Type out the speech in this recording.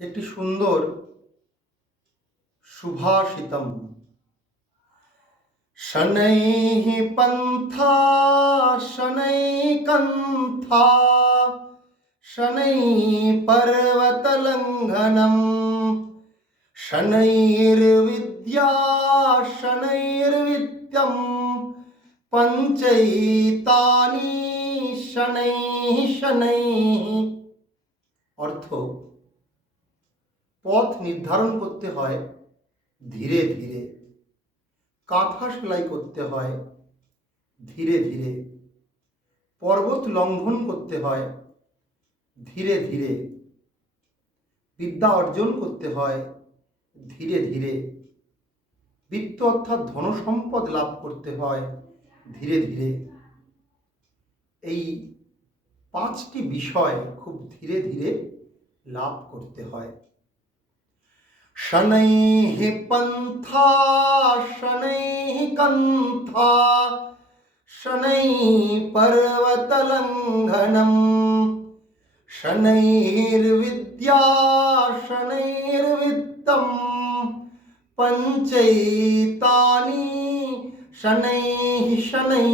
একটি সুন্দর সুভাষিতম। শনৈঃ পন্থা শনৈকন্থা শনৈঃ পর্বতলঙ্ঘনম শনৈর্বিদ্যা শনৈর্বিত্তম পঞ্চৈতানি শনৈঃ শনৈঃ। অর্থ, পথ নির্ধারণ করতে হয় ধীরে ধীরে, কাঁথা সেলাই করতে হয় ধীরে ধীরে, পর্বত লঙ্ঘন করতে হয় ধীরে ধীরে, বিদ্যা অর্জন করতে হয় ধীরে ধীরে, বিত্ত অর্থাৎ ধনসম্পদ লাভ করতে হয় ধীরে ধীরে। এই পাঁচটি বিষয় খুব ধীরে ধীরে লাভ করতে হয়। শনৈঃ পন্থা শনৈঃ কন্থা শনৈঃ পর্বতলঙ্ঘনম শনৈর্বিদ্যা শনৈর্বিত্তম পঞ্চৈতানি শনৈঃ শনৈঃ।